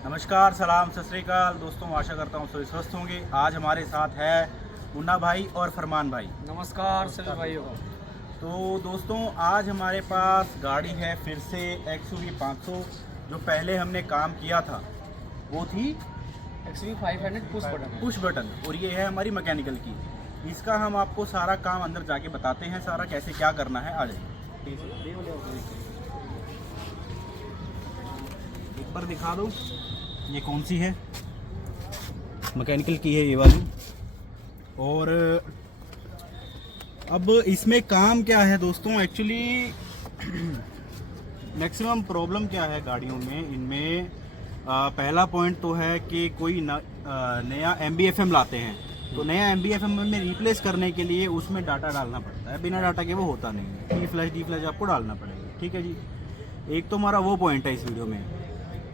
नमस्कार, सलाम, सत श्री अकाल दोस्तों। आशा करता हूँ सभी स्वस्थ होंगे। आज हमारे साथ है मुन्ना भाई और फरमान भाई। नमस्कार सभी भाइयों को। तो दोस्तों, आज हमारे पास गाड़ी है फिर से XUV 500। जो पहले हमने काम किया था वो थी XUV 500 पुश बटन, और ये है हमारी मैकेनिकल की। इसका हम आपको सारा काम अंदर जाके बताते हैं, सारा कैसे क्या करना है। आ जाइए, एक बार दिखा दो ये कौन सी है। मैकेनिकल की है ये वाली। और अब इसमें काम क्या है दोस्तों, एक्चुअली मैक्सिमम प्रॉब्लम क्या है गाड़ियों में इनमें। पहला पॉइंट तो है कि कोई नया MBFM लाते हैं, तो नया MBFM में रिप्लेस करने के लिए उसमें डाटा डालना पड़ता है। बिना डाटा के वो होता नहीं है। डी फ्लैश आपको डालना पड़ेगा, ठीक है जी। एक तो हमारा वो पॉइंट है इस वीडियो में।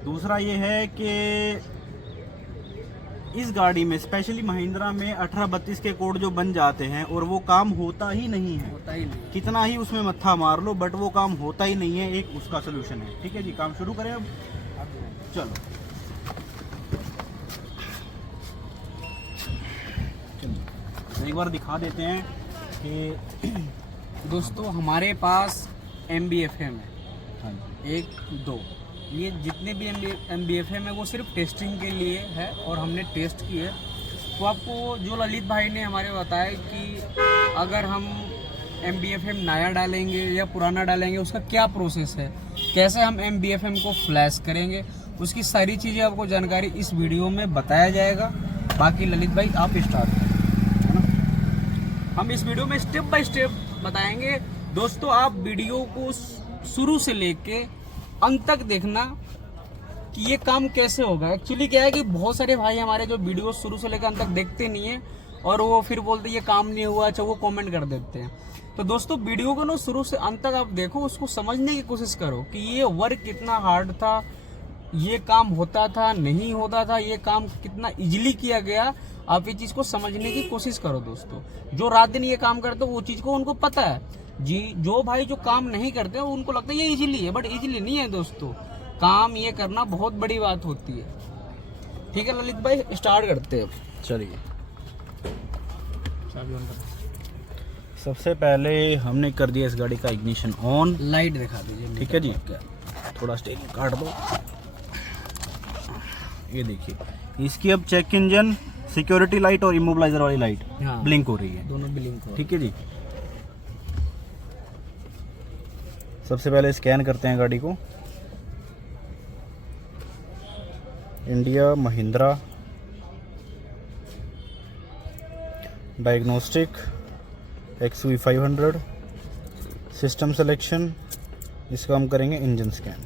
दूसरा ये है कि इस गाड़ी में स्पेशली महिंद्रा में 1832 के कोड जो बन जाते हैं और वो काम होता ही नहीं है। कितना ही उसमें मत्था मार लो बट वो काम होता ही नहीं है। एक उसका सोल्यूशन है, ठीक है जी। काम शुरू करें अब। चलो एक बार दिखा देते हैं कि दोस्तों हमारे पास MBFM है। हाँ, 1, 2 ये जितने भी MBFM है वो सिर्फ टेस्टिंग के लिए है और हमने टेस्ट किए। तो आपको जो ललित भाई ने हमारे बताया कि अगर हम MBFM नया डालेंगे या पुराना डालेंगे उसका क्या प्रोसेस है, कैसे हम MBFM को फ्लैश करेंगे, उसकी सारी चीज़ें आपको जानकारी इस वीडियो में बताया जाएगा। बाकी ललित भाई आप स्टार्ट करें, है ना। हम इस वीडियो में स्टेप बाय स्टेप बताएंगे। दोस्तों आप वीडियो को शुरू से लेके अंत तक देखना कि ये काम कैसे होगा। एक्चुअली क्या है कि बहुत सारे भाई हमारे जो वीडियो शुरू से लेकर अंत तक देखते नहीं है और वो फिर बोलते ये काम नहीं हुआ, अच्छा वो कमेंट कर देते हैं। तो दोस्तों वीडियो को ना शुरू से अंत तक आप देखो, उसको समझने की कोशिश करो कि ये वर्क कितना हार्ड था, ये काम होता था नहीं होता था, ये काम कितना इजीली किया गया। आप ये चीज़ को समझने की कोशिश करो दोस्तों। जो रात दिन ये काम करते हो वो चीज़ को उनको पता है जी। जो भाई जो काम नहीं करते उनको लगता है ये इजीली है, बट इजीली नहीं है दोस्तों। काम ये करना बहुत बड़ी बात होती है। ठीक है ललित भाई स्टार्ट करते हैं। चलिए। सबसे पहले हमने कर दिया इस गाड़ी का इग्निशन ऑन। लाइट दिखा दीजिए, ठीक है जी। थोड़ा स्टेरिंग काट दो। ये देखिए इसकी अब चेक इंजन, सिक्योरिटी लाइट और इमोबिलाइजर वाली लाइट ब्लिंक हो रही है। दोनों ब्लिंक हो। ठीक है जी। सबसे पहले स्कैन करते हैं गाड़ी को। India Mahindra diagnostic XUV 500 system selection. इसका हम करेंगे इंजन स्कैन।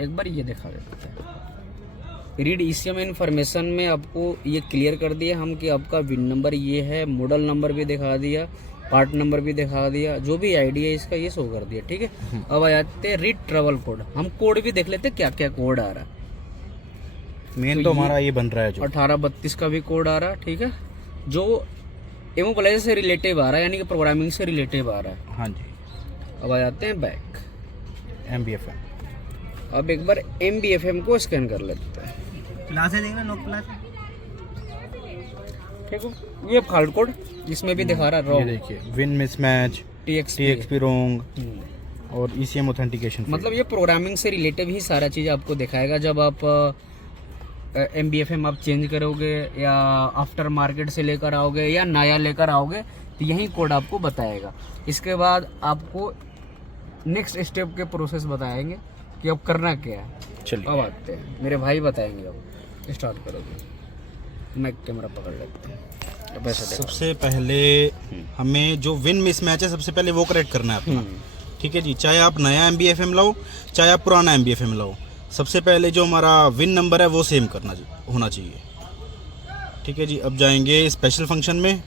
एक बार ये दिखा देते हैं। रीड ECM इन्फॉर्मेशन में आपको ये क्लियर कर दिया हम कि आपका विन नंबर ये है, मॉडल नंबर भी दिखा दिया, पार्ट नंबर भी दिखा दिया, जो भी आईडी है इसका ये शो कर दिया। ठीक है। अब आ जाते हैं रीड ट्रैवल कोड। हम कोड भी देख लेते हैं क्या क्या कोड आ रहा है। मेन तो हमारा ये बन रहा है जो 1832 का भी कोड आ रहा है। ठीक है, जो इमोबिलाइजर से रिलेटिव आ रहा है, यानी कि प्रोग्रामिंग से रिलेटिव आ रहा है। हाँ जी। अब आ जाते हैं बैक MBFM। अब एक बार MBFM को स्कैन कर लेते हैं। क्लास है देखना, नोट क्लास। ठीक है, ये फॉल्ट कोड जिसमें भी दिखा रहा है ये रॉन्ग, देखिए विन मिसमैच, TXP रॉन्ग और ECM ऑथेंटिकेशन। मतलब ये प्रोग्रामिंग से रिलेटिव ही सारा चीज़ आपको दिखाएगा। जब आप MBFM आप चेंज करोगे या आफ्टर मार्केट से लेकर आओगे या नया लेकर आओगे तो यही कोड आपको बताएगा। इसके बाद आपको नेक्स्ट स्टेप के प्रोसेस बताएंगे कि अब करना क्या है। चलिए अब आते हैं, मेरे भाई बताएंगे। अब स्टार्ट करोगे, मैं कैमरा पकड़ लेते हैं। अब ऐसे देखो। सबसे पहले हमें जो विन मिसमैच है सबसे पहले वो करेक्ट करना है अपना। ठीक है जी। चाहे आप नया MBFM लाओ चाहे आप पुराना MBFM लाओ, सबसे पहले जो हमारा विन नंबर है वो सेम होना चाहिए। ठीक है जी। अब जाएंगे स्पेशल फंक्शन में।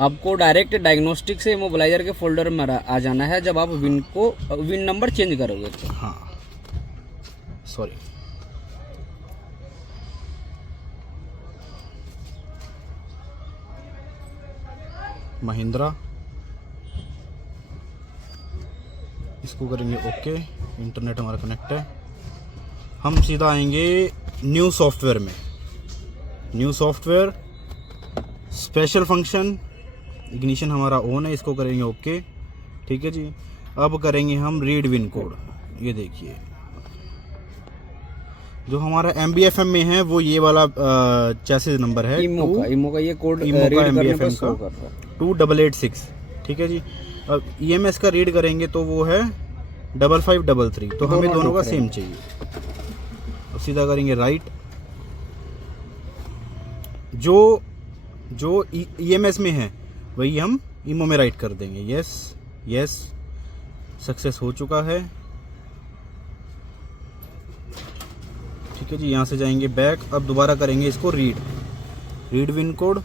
आपको डायरेक्ट डायग्नोस्टिक से इमोबिलाइजर के फोल्डर में आ जाना है जब आप विन नंबर चेंज करोगे तो। हाँ सॉरी। महिंद्रा, इसको करेंगे ओके। इंटरनेट हमारा कनेक्ट है। हम सीधा आएंगे न्यू सॉफ्टवेयर में। New software, special function, ignition हमारा ऑन है, इसको करेंगे ओके। ठीक है जी। अब करेंगे हम रीड विन कोड। ये देखिए जो हमारा MBFM में है वो ये वाला चैसिस नंबर है, इमो का ये कोड इमो का रीड करने पर MBFM शो का कर रहा है 2886। ठीक है जी। अब EMS का रीड करेंगे तो वो है 5533, तो हमें दोनों का सेम चाहिए। अब सीधा करेंगे राइट। जो EMS में है वही हम इमो में राइट कर देंगे। यस सक्सेस हो चुका है। ठीक है जी। यहाँ से जाएंगे बैक। अब दोबारा करेंगे इसको रीड विन कोड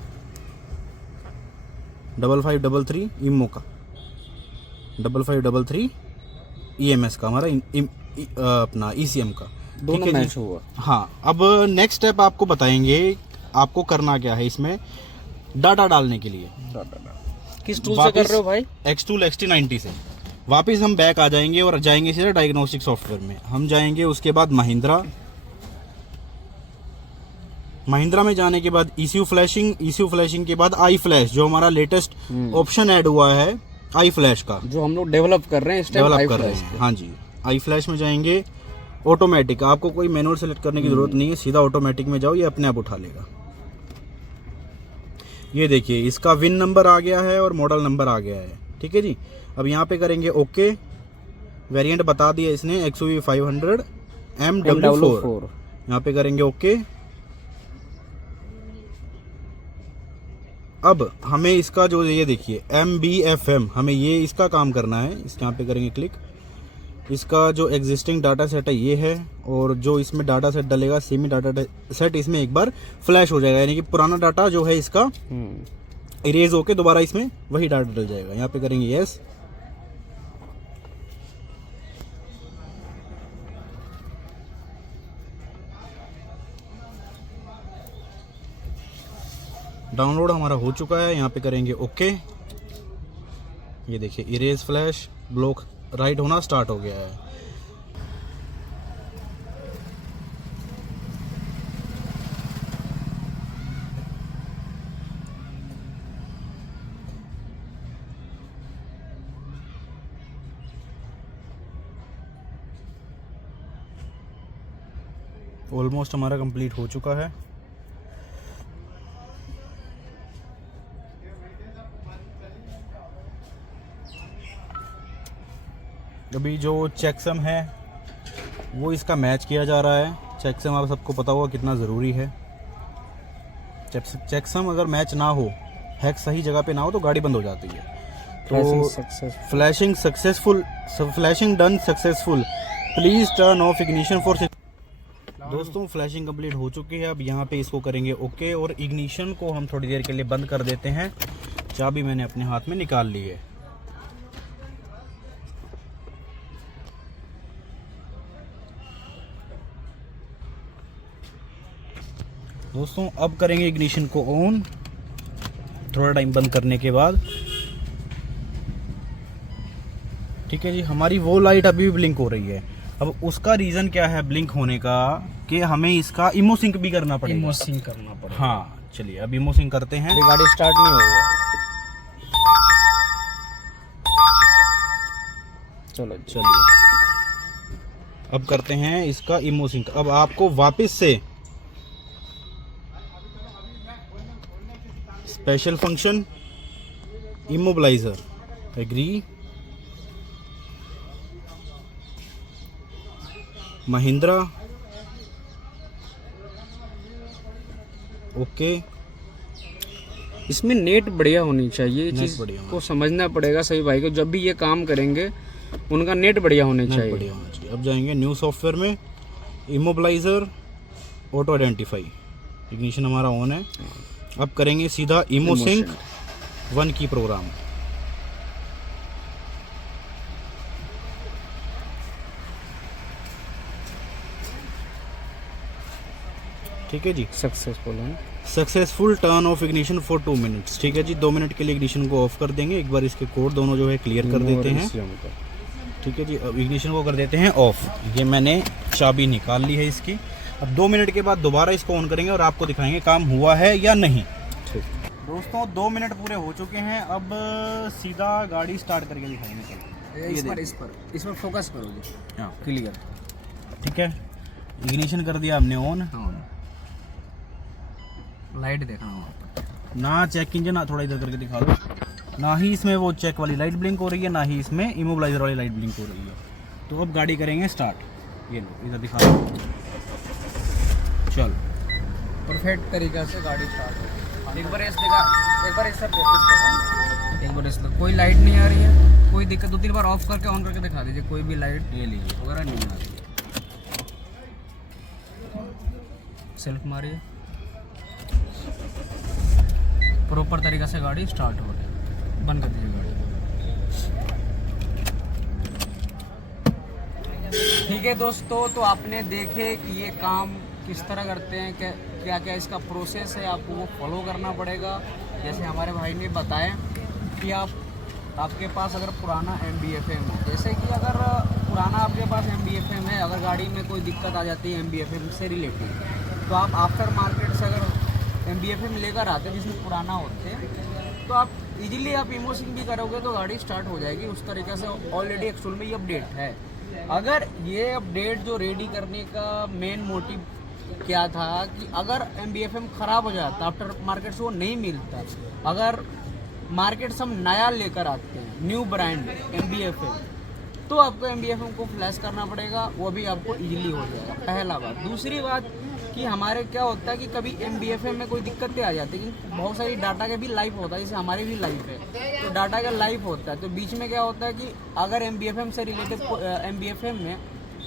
5533 इमो का, 5533 EMS का, हमारा अपना ECM का। दोनों मैच हुआ। हाँ, अब नेक्स्ट स्टेप आपको बताएंगे आपको करना क्या है इसमें डाटा डालने के लिए। किस टूल से कर रहे हो भाई? Xtool XT90 से। वापस हम बैक आ जाएंगे और जाएंगे सीधा डायग्नोस्टिक सॉफ्टवेयर में। हम जाएंगे उसके बाद महिंद्रा में जाने के बाद ECU फ्लैशिंग के बाद आई फ्लैश, जो हमारा लेटेस्ट ऑप्शन ऐड हुआ है आई फ्लैश का, जो हम लोग डेवलप कर रहे हैं इस टाइम, डेवलप कर रहे हैं। हाँ जी, आई फ्लैश में जाएंगे। ऑटोमेटिक, आपको कोई मैनुअल सेलेक्ट करने की जरूरत नहीं है, सीधा ऑटोमेटिक में जाओ, ये अपने आप उठा लेगा। ये देखिए इसका विन नंबर आ गया है और मॉडल नंबर आ गया है। ठीक है जी। अब यहाँ पे करेंगे ओके। वेरिएंट बता दिया इसने XUV 500 MW4। यहाँ पे करेंगे ओके। अब हमें इसका जो ये देखिए MBFM, हमें ये इसका काम करना है। इस यहाँ पे करेंगे क्लिक। इसका जो एग्जिस्टिंग डाटा सेट है ये है, और जो इसमें डाटा सेट डलेगा सेमी डाटा सेट इसमें एक बार फ्लैश हो जाएगा, यानी कि पुराना डाटा जो है इसका इरेज होके दोबारा इसमें वही डाटा डल जाएगा। यहाँ पे करेंगे यस। डाउनलोड हमारा हो चुका है। यहाँ पे करेंगे ओके। ये देखिए इरेज फ्लैश ब्लॉक राइट होना स्टार्ट हो गया है। ऑलमोस्ट हमारा कंप्लीट हो चुका है। अभी जो चेकसम है वो इसका मैच किया जा रहा है। चेकसम आप सबको पता होगा कितना ज़रूरी है। चेकसम अगर मैच ना हो, हैक सही जगह पे ना हो, तो गाड़ी बंद हो जाती है। तो flashing done successful, please turn off ignition for. दोस्तों फ्लैशिंग कंप्लीट हो चुकी है। अब यहाँ पे इसको करेंगे ओके, और इग्निशन को हम थोड़ी देर के लिए बंद कर देते हैं। चाबी मैंने अपने हाथ में निकाल ली है। दोस्तों अब करेंगे इग्निशन को ऑन, थोड़ा टाइम बंद करने के बाद। ठीक है जी। हमारी वो लाइट अभी भी ब्लिंक हो रही है। अब उसका रीज़न क्या है ब्लिंक होने का, कि हमें इसका इमो सिंक भी करना पड़ेगा। इमो सिंक करना पड़ेगा। हाँ चलिए अब इमो सिंक करते हैं। गाड़ी स्टार्ट नहीं होगा। चलिए अब करते हैं इसका इमो सिंक। अब आपको वापस से special function immobiliser agree, Mahindra okay. इसमें नेट बढ़िया होनी चाहिए, ये चीज बढ़िया को समझना पड़ेगा सभी भाई को। जब भी ये काम करेंगे उनका नेट बढ़िया होना चाहिए। बढ़िया होना चाहिए। अब जाएंगे न्यू सॉफ्टवेयर में, इमोबिलाइजर ऑटो आइडेंटिफाई, इग्निशन हमारा ऑन है। अब करेंगे सीधा इमो सिंक 1 की प्रोग्राम। ठीक है जी। Successful turn off ignition for 2 minutes. ठीक है जी। 2 मिनट के लिए इग्निशन को ऑफ कर देंगे। एक बार इसके कोड दोनों जो है क्लियर कर देते हैं। ठीक है जी। अब इग्निशन को कर देते हैं ऑफ। ये मैंने चाबी निकाल ली है इसकी। अब 2 मिनट के बाद दोबारा इसको ऑन करेंगे और आपको दिखाएंगे काम हुआ है या नहीं। दोस्तों 2 मिनट पूरे हो चुके हैं, अब सीधा गाड़ी स्टार्ट करके दिखाएंगे। चलो इस पर फोकस करो जी। हाँ क्लियर। ठीक है, इग्निशन कर दिया हमने ऑन। लाइट देखना वहाँ पर, ना चेक इंजन थोड़ा इधर करके दिखा दो, ना ही इसमें वो चेक वाली लाइट ब्लिंक हो रही है, ना ही इसमें इमोबलाइजर वाली लाइट ब्लिंक हो रही है। तो अब गाड़ी करेंगे स्टार्ट। ये लो इधर दिखा दो, चल परफेक्ट तरीका से गाड़ी स्टार्ट हो। एक बार इस देखा, एक बार इस एक बार इस कोई लाइट नहीं आ रही है, कोई दिक्कत। 2-3 बार ऑफ करके ऑन करके दिखा दीजिए, कोई भी लाइट ये लीजिए वगैरह नहीं आ रही है। सेल्फ मारिए, प्रॉपर तरीका से गाड़ी स्टार्ट हो रही है। बंद कर दीजिए गाड़ी। ठीक है दोस्तों, तो आपने देखे कि ये काम किस तरह करते हैं, क्या क्या इसका प्रोसेस है, आपको वो फॉलो करना पड़ेगा। जैसे हमारे भाई ने बताया कि आपके पास अगर पुराना MBFM है, जैसे कि अगर पुराना आपके पास MBFM है, अगर गाड़ी में कोई दिक्कत आ जाती है MBFM से रिलेटेड, तो आप आफ्टर मार्केट से अगर MBFM लेकर आते हैं जिसमें पुराना होते हैं, तो आप इजीली आप इमोसिंग भी करोगे तो गाड़ी स्टार्ट हो जाएगी। उस तरीके से ऑलरेडी एक्चुअल में ये अपडेट है। अगर ये अपडेट जो रेडी करने का मेन मोटिव क्या था कि अगर MBFM ख़राब हो जाता आफ्टर मार्केट से वो नहीं मिलता, अगर मार्केट से हम नया लेकर आते हैं न्यू ब्रांड MBFM, तो आपको MBFM को फ्लैश करना पड़ेगा, वो भी आपको इजीली हो जाएगा। पहला बात। दूसरी बात कि हमारे क्या होता है कि कभी MBFM में कोई दिक्कतें आ जाती है, कि बहुत सारी डाटा का भी लाइफ होता है, जैसे हमारी भी लाइफ है, तो डाटा का लाइफ होता है। तो बीच में क्या होता है कि अगर MBFM से रिलेटेड MBFM में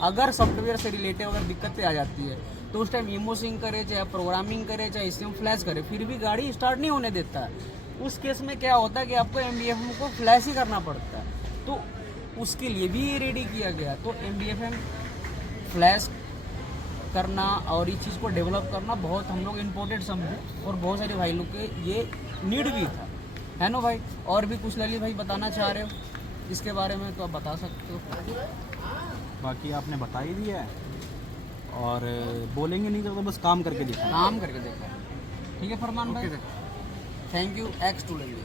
अगर सॉफ्टवेयर से रिलेटेड अगर दिक्कतें आ जाती है, तो उस टाइम इमोसिंग करे, चाहे प्रोग्रामिंग करे, चाहे इसमें फ्लैश करे, फिर भी गाड़ी स्टार्ट नहीं होने देता है। उस केस में क्या होता है कि आपको MBFM को फ्लैश ही करना पड़ता है। तो उसके लिए भी ये रेडी किया गया। तो MBFM फ्लैश करना और इस चीज़ को डेवलप करना बहुत हम लोग इम्पोर्टेंट समझे, और बहुत सारे भाई लोग के ये नीड भी था, है ना भाई। और भी कुछ ललित भाई बताना चाह रहे हो इसके बारे में तो आप बता सकते हो। बाकी आपने बता ही दिया है, और बोलेंगे नहीं तो बस काम करके दिखा। काम करके देखा। ठीक है फरमान भाई, थैंक यू। X student.